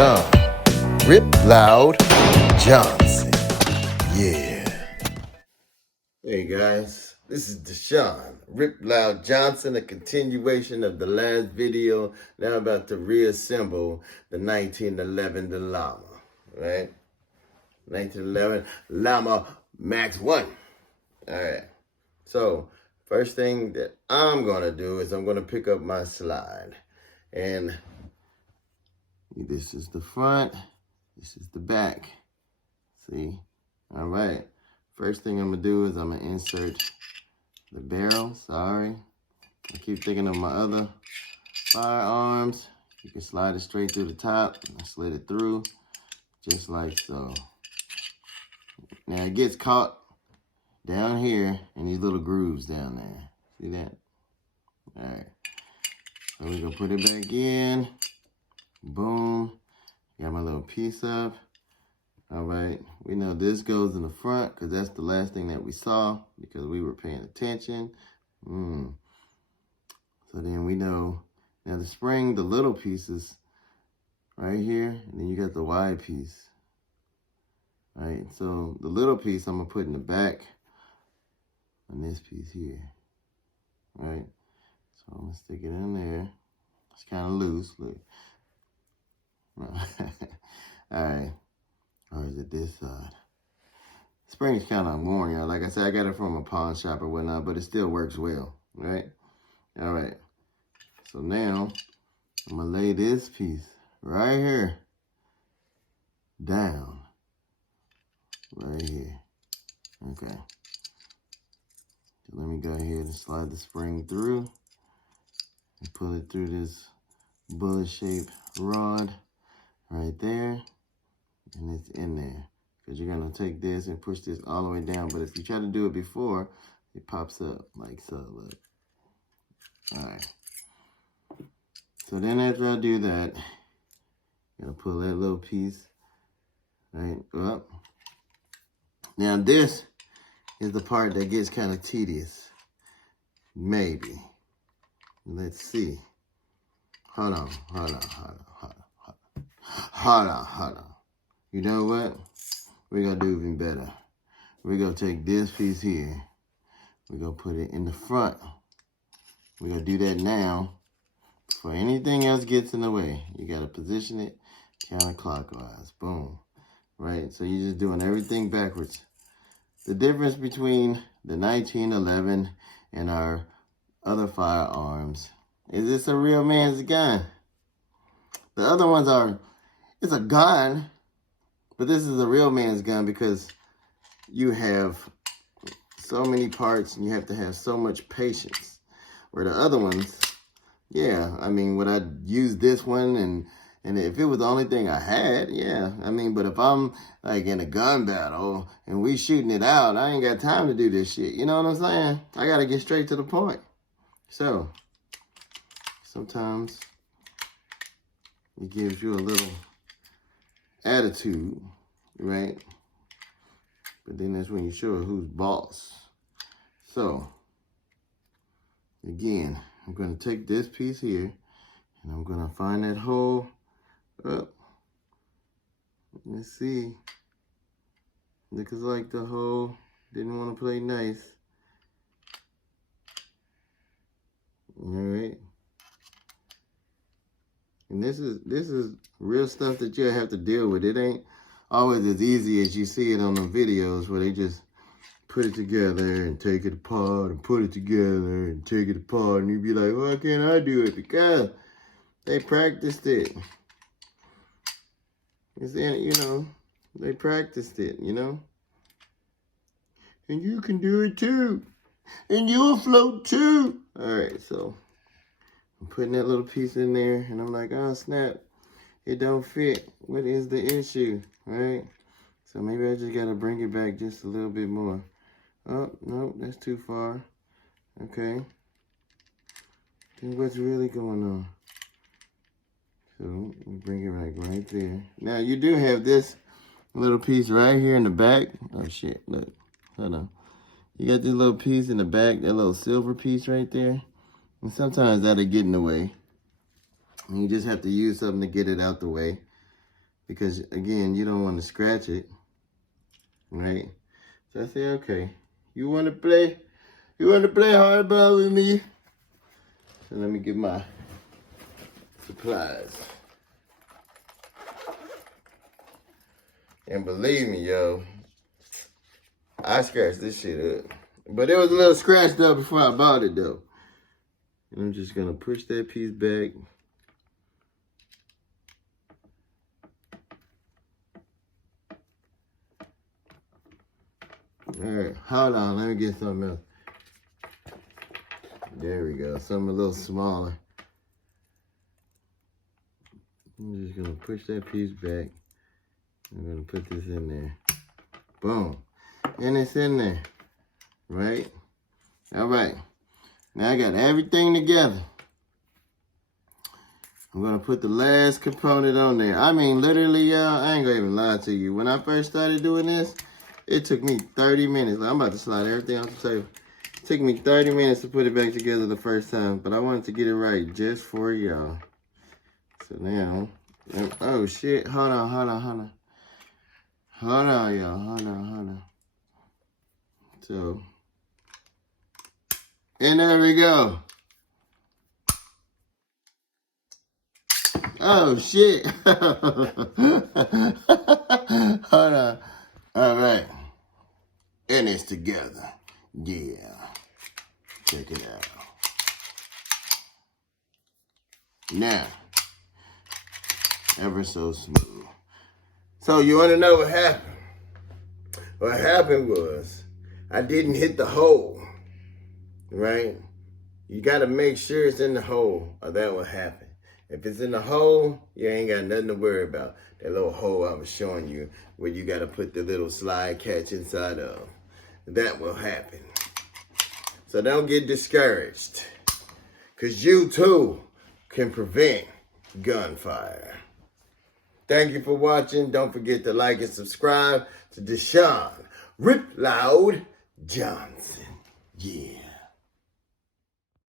Deshaun Rip Loud Johnson. Yeah. Hey guys, this is Deshaun Rip Loud Johnson, a continuation of the last video. Now about to reassemble the 1911 Llama, right? 1911 Llama Max 1. All right. So, first thing that I'm going to do is I'm going to pick up my slide. And this is the front. This is the back. See? All right. First thing I'm going to do is I'm going to insert the barrel. Sorry. I keep thinking of my other firearms. You can slide it straight through the top. I slid it through just like so. Now it gets caught down here in these little grooves down there. See that? All right. So we're going to put it back in. Boom. Got my little piece up. All right. We know this goes in the front because that's the last thing that we saw because we were paying attention. So then we know. Now the spring, the little pieces right here. And then you got the wide piece. All right. So the little piece I'm going to put in the back on this piece here. All right. So I'm going to stick it in there. It's kind of loose. Look. All right. Or is it this side? Spring's kind of worn, y'all. Like I said, I got it from a pawn shop or whatnot, but it still works well, right? All right. So now I'm going to lay this piece right here down. Right here. Okay. So let me go ahead and slide the spring through and pull it through this bullet-shaped rod right there. And it's in there. Because you're going to take this and push this all the way down. But if you try to do it before, it pops up like so. Look. All right. So then after I do that, I'm going to pull that little piece right up. Now this is the part that gets kind of tedious. Maybe. Let's see. Hold on. You know what? We're going to do even better. We're going to take this piece here. We're going to put it in the front. We're going to do that now. Before anything else gets in the way, you got to position it counterclockwise. Boom. Right? So you're just doing everything backwards. The difference between the 1911 and our other firearms is it's a real man's gun. The other ones it's a gun, but this is a real man's gun because you have so many parts and you have to have so much patience. Where the other ones, yeah, I mean, would I use this one and if it was the only thing I had, yeah. I mean, but if I'm like in a gun battle and we shooting it out, I ain't got time to do this shit. You know what I'm saying? I got to get straight to the point. So, sometimes it gives you a little attitude, right? But then that's when you show who's boss. So, again, I'm going to take this piece here and I'm going to find that hole up. Let's see. Looks like the hole didn't want to play nice. All right. And this is real stuff that you have to deal with. It ain't always as easy as you see it on the videos where they just put it together and take it apart and put it together and take it apart. And you be like, why can't I do it? Because they practiced it. You know, they practiced it, you know. And you can do it too. And you'll float too. All right, so I'm putting that little piece in there and I'm like, oh snap, it don't fit. What is the issue, right? So maybe I just gotta bring it back just a little bit more. Oh, no, that's too far. Okay. Then what's really going on? So we bring it back right there. Now you do have this little piece right here in the back. Oh shit, look, hold on. You got this little piece in the back, that little silver piece right there. And sometimes that'll get in the way. And you just have to use something to get it out the way. because again, you don't want to scratch it, right? So I say, okay, you want to play hardball with me? So let me get my supplies. And believe me, yo, I scratched this shit up. But it was a little scratched up before I bought it, though. And I'm just gonna push that piece back. All right, hold on, let me get something else. There we go, something a little smaller. I'm just gonna push that piece back. I'm gonna put this in there. Boom. And it's in there, right? All right, now I got everything together. I'm gonna put the last component on there. I mean, literally, y'all, I ain't gonna even lie to you. When I first started doing this, it took me 30 minutes. Like, I'm about to slide everything off the table. It took me 30 minutes to put it back together the first time, but I wanted to get it right just for y'all. So now, oh shit, hold on. Hold on, y'all, hold on. So, and there we go. Oh shit. Hold on. All right. And it's together. Yeah. Check it out. Now, ever so smooth. So you want to know what happened? What happened was I didn't hit the hole, right? You got to make sure it's in the hole or that will happen. If it's in the hole, you ain't got nothing to worry about. That little hole I was showing you where you got to put the little slide catch inside of. That will happen. So don't get discouraged, because you too can prevent gunfire. Thank you for watching. Don't forget to like and subscribe to Deshaun Rip Loud Johnson. Yeah.